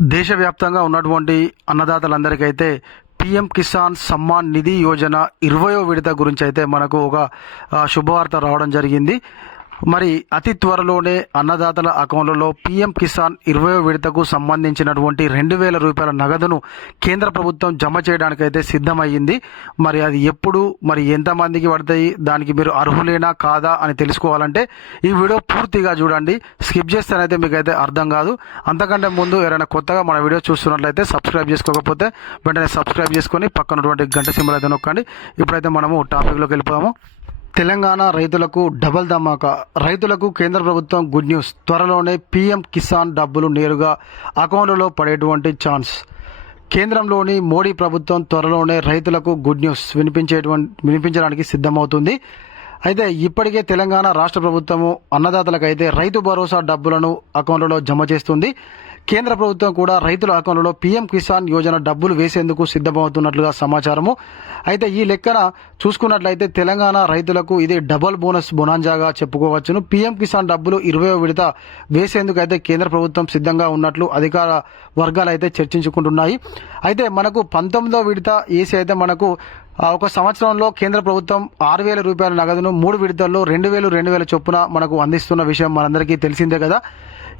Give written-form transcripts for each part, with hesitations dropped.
దేశవ్యాప్తంగా ఉన్నటువంటి అన్నదాతలందరికైతే పీఎం కిసాన్ సమ్మాన్ నిధి యోజన 20వ విడత గురించి అయితే మనకు ఒక శుభవార్త రావడం జరిగింది. మరి అతి త్వరలోనే అన్నదాతల అకౌంట్లలో పీఎం కిసాన్ 20వ విడతకు సంబంధించినటువంటి 2,000 రూపాయల నగదును కేంద్ర ప్రభుత్వం జమ చేయడానికైతే సిద్ధమయ్యింది. మరి అది ఎప్పుడు, మరి ఎంతమందికి పడతాయి, దానికి మీరు అర్హులేనా కాదా అని తెలుసుకోవాలంటే ఈ వీడియో పూర్తిగా చూడండి. స్కిప్ చేస్తేనైతే మీకైతే అర్థం కాదు. అంతకంటే ముందు ఎవరైనా కొత్తగా మన వీడియో చూస్తున్నట్లయితే సబ్స్క్రైబ్ చేసుకోకపోతే వెంటనే సబ్స్క్రైబ్ చేసుకొని పక్కనటువంటి గంట సింబల్ అయితే నొక్కండి. ఇప్పుడైతే మనము టాపిక్లోకి వెళ్ళిపోదాము. తెలంగాణ రైతులకు డబల్ ధమాకా. రైతులకు కేంద్ర ప్రభుత్వం గుడ్ న్యూస్. త్వరలోనే పీఎం కిసాన్ డబ్బులు నేరుగా అకౌంట్లలో పడేటువంటి ఛాన్స్. కేంద్రంలోని మోడీ ప్రభుత్వం త్వరలోనే రైతులకు గుడ్ న్యూస్ వినిపించడానికి సిద్ధమవుతుంది. అయితే ఇప్పటికే తెలంగాణ రాష్ట్ర ప్రభుత్వము అన్నదాతలకైతే రైతు భరోసా డబ్బులను అకౌంట్లలో జమ చేస్తుంది. కేంద్ర ప్రభుత్వం కూడా రైతుల అకౌంట్లలో పీఎం కిసాన్ యోజన డబ్బులు వేసేందుకు సిద్ధమవుతున్నట్లుగా సమాచారము. అయితే ఈ లెక్కన చూసుకున్నట్లయితే తెలంగాణ రైతులకు ఇది డబల్ బోనస్ బొనాంజాగా చెప్పుకోవచ్చును. పీఎం కిసాన్ డబ్బులు 20వ విడత వేసేందుకు అయితే కేంద్ర ప్రభుత్వం సిద్ధంగా ఉన్నట్లు అధికార వర్గాలు అయితే చర్చించుకుంటున్నాయి. అయితే మనకు 19వ విడత వేసి అయితే మనకు ఒక సంవత్సరంలో కేంద్ర ప్రభుత్వం 6,000 రూపాయల నగదును 3 విడతల్లో 2,000 చొప్పున మనకు అందిస్తున్న విషయం మనందరికీ తెలిసిందే కదా.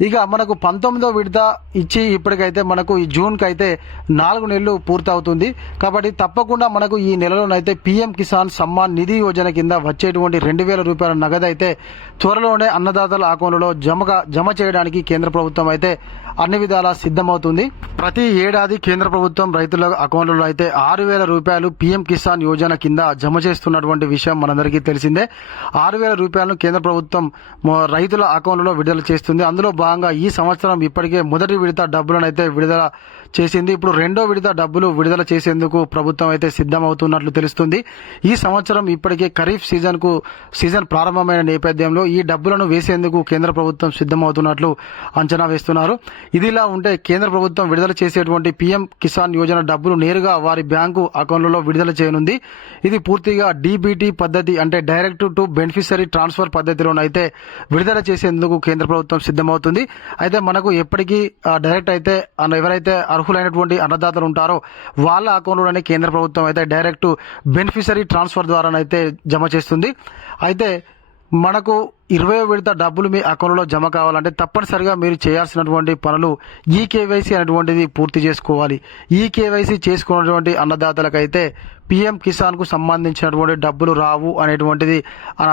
ఇక మనకు 19వ విడత ఇచ్చి ఇప్పటికైతే మనకు ఈ జూన్కి అయితే 4 నెలలు పూర్తవుతుంది. కాబట్టి తప్పకుండా మనకు ఈ నెలలోనైతే పీఎం కిసాన్ సమ్మాన్ నిధి యోజన కింద వచ్చేటువంటి 2,000 రూపాయల నగదు అయితే త్వరలోనే అన్నదాతల అకౌంట్లలో జమ చేయడానికి కేంద్ర ప్రభుత్వం అయితే అన్ని విధాలా సిద్ధమవుతుంది. ప్రతి ఏడాది కేంద్ర ప్రభుత్వం రైతుల అకౌంట్లలో అయితే 6,000 రూపాయలు పీఎం కిసాన్ యోజన కింద జమ చేస్తున్నటువంటి విషయం మనందరికీ తెలిసిందే. 6,000 రూపాయలను కేంద్ర ప్రభుత్వం రైతుల అకౌంట్లలో విడుదల చేస్తుంది. అందులో భాగంగా ఈ సంవత్సరం ఇప్పటికే మొదటి విడత డబ్బులను అయితే విడుదల చేసింది. ఇప్పుడు రెండో విడత డబ్బులు విడుదల చేసేందుకు ప్రభుత్వం అయితే సిద్ధమవుతున్నట్లు తెలుస్తుంది. ఈ సంవత్సరం ఇప్పటికే ఖరీఫ్ సీజన్ ప్రారంభమైన నేపథ్యంలో ఈ డబ్బులను వేసేందుకు కేంద్ర ప్రభుత్వం సిద్ధమవుతున్నట్లు అంచనా వేస్తున్నారు. ఇదిలా ఉంటే కేంద్ర ప్రభుత్వం విడుదల చేసేటువంటి పీఎం కిసాన్ యోజన డబ్బులు నేరుగా వారి బ్యాంకు అకౌంట్లలో విడుదల చేయనుంది. ఇది పూర్తిగా డీబీటీ పద్ధతి, అంటే డైరెక్ట్ టు బెనిఫిషరీ ట్రాన్స్ఫర్ పద్ధతిలోనైతే విడుదల చేసేందుకు కేంద్ర ప్రభుత్వం సిద్ధమవుతుంది. అయితే మనకు ఎప్పటికీ డైరెక్ట్ అయితే ఎవరైతే అర్హులైనటువంటి అన్నదాతలు ఉంటారో వాళ్ళ అకౌంట్లోనే కేంద్ర ప్రభుత్వం అయితే డైరెక్ట్ బెనిఫిషరీ ట్రాన్స్ఫర్ ద్వారానైతే జమ చేస్తుంది. అయితే మనకు 20వ విడత డబ్బులు మీ అకౌంట్లో జమ కావాలంటే తప్పనిసరిగా మీరు చేయాల్సినటువంటి పనులు ఈకేవైసీ అనేటువంటిది పూర్తి చేసుకోవాలి. ఈకేవైసీ చేసుకున్నటువంటి అన్నదాతలకైతే పీఎం కిసాన్కు సంబంధించినటువంటి డబ్బులు రావు అనేటువంటిది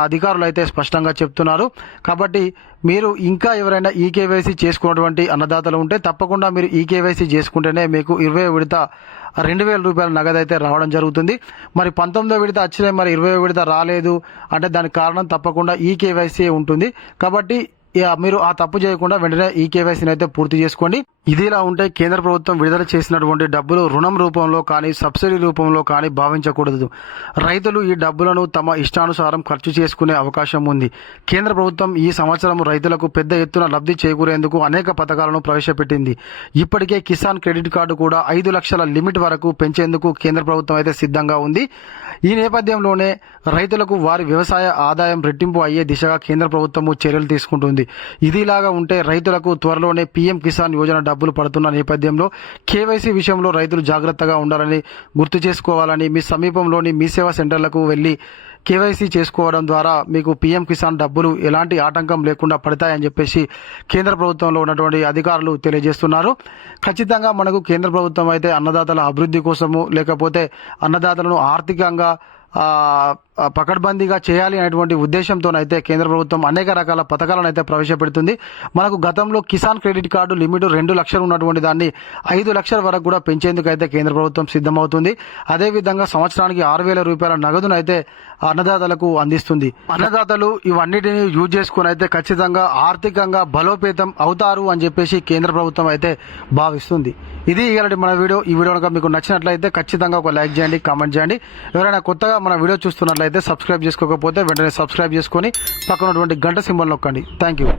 అధికారులు అయితే స్పష్టంగా చెప్తున్నారు. కాబట్టి మీరు ఇంకా ఎవరైనా ఈకేవైసీ చేసుకున్నటువంటి అన్నదాతలు ఉంటే తప్పకుండా మీరు ఈకేవైసీ చేసుకుంటేనే మీకు 20వ విడత 2,000 రూపాయల నగదు అయితే రావడం జరుగుతుంది. మరి 19వ విడత వచ్చినాయి, మరి 20వ విడత రాలేదు అంటే దానికి కారణం తప్పకుండా ఈకేవైసీ ఉంటుంది. కాబట్టి మీరు ఆ తప్పు చేయకుండా వెంటనే ఈకేవైసీని అయితే పూర్తి చేసుకోండి. ఇదిలా ఉంటే కేంద్ర ప్రభుత్వం విడుదల చేసినటువంటి డబ్బులు రుణం రూపంలో కానీ సబ్సిడీ రూపంలో కానీ భావించకూడదు. రైతులు ఈ డబ్బులను తమ ఇష్టానుసారం ఖర్చు చేసుకునే అవకాశం ఉంది. కేంద్ర ప్రభుత్వం ఈ సంవత్సరం రైతులకు పెద్ద ఎత్తున లబ్ధి చేకూరేందుకు అనేక పథకాలను ప్రవేశపెట్టింది. ఇప్పటికే కిసాన్ క్రెడిట్ కార్డు కూడా 5 లక్షల లిమిట్ వరకు పెంచేందుకు కేంద్ర ప్రభుత్వం అయితే సిద్ధంగా ఉంది. ఈ నేపథ్యంలోనే రైతులకు వారి వ్యవసాయ ఆదాయం రెట్టింపు అయ్యే దిశగా కేంద్ర ప్రభుత్వం చర్యలు తీసుకుంటుంది. ఇదిలాగా ఉంటే రైతులకు త్వరలోనే పీఎం కిసాన్ యోజన డబ్బులు పడుతున్న నేపథ్యంలో కేవైసీ విషయంలో రైతులు జాగ్రత్తగా ఉండాలని గుర్తు చేసుకోవాలని, మీ సమీపంలోని మీ సేవా సెంటర్లకు వెళ్లి కేవైసీ చేసుకోవడం ద్వారా మీకు పీఎం కిసాన్ డబ్బులు ఎలాంటి ఆటంకం లేకుండా పడతాయని చెప్పేసి కేంద్ర ప్రభుత్వంలో ఉన్నటువంటి అధికారులు తెలియజేస్తున్నారు. ఖచ్చితంగా మనకు కేంద్ర ప్రభుత్వం అయితే అన్నదాతల అభివృద్ధి కోసము, లేకపోతే అన్నదాతలను ఆర్థికంగా పకడ్బందీగా చేయాలి అనేటువంటి ఉద్దేశంతోనైతే కేంద్ర ప్రభుత్వం అనేక రకాల పథకాలను అయితే ప్రవేశపెడుతుంది. మనకు గతంలో కిసాన్ క్రెడిట్ కార్డు లిమిట్ 2 లక్షలు ఉన్నటువంటి దాన్ని 5 లక్షల వరకు కూడా పెంచేందుకు అయితే కేంద్ర ప్రభుత్వం సిద్ధమవుతుంది. అదేవిధంగా సంవత్సరానికి 6,000 రూపాయల నగదును అయితే అన్నదాతలకు అందిస్తుంది. అన్నదాతలు ఇవన్నిటిని యూజ్ చేసుకుని అయితే ఖచ్చితంగా ఆర్థికంగా బలోపేతం అవుతారు అని చెప్పేసి కేంద్ర ప్రభుత్వం అయితే భావిస్తుంది. ఇది ఇలాంటి మన వీడియో. ఈ వీడియో కనుక మీకు నచ్చినట్లయితే ఖచ్చితంగా ఒక లైక్ చేయండి, కామెంట్ చేయండి. ఎవరైనా కొత్తగా మన వీడియో చూస్తున్నట్లయితే సబ్స్క్రైబ్ చేసుకోకపోతే వెంటనే సబ్స్క్రైబ్ చేసుకొని పక్కన ఉన్నటువంటి గంట సింబల్ నొక్కండి. Thank you.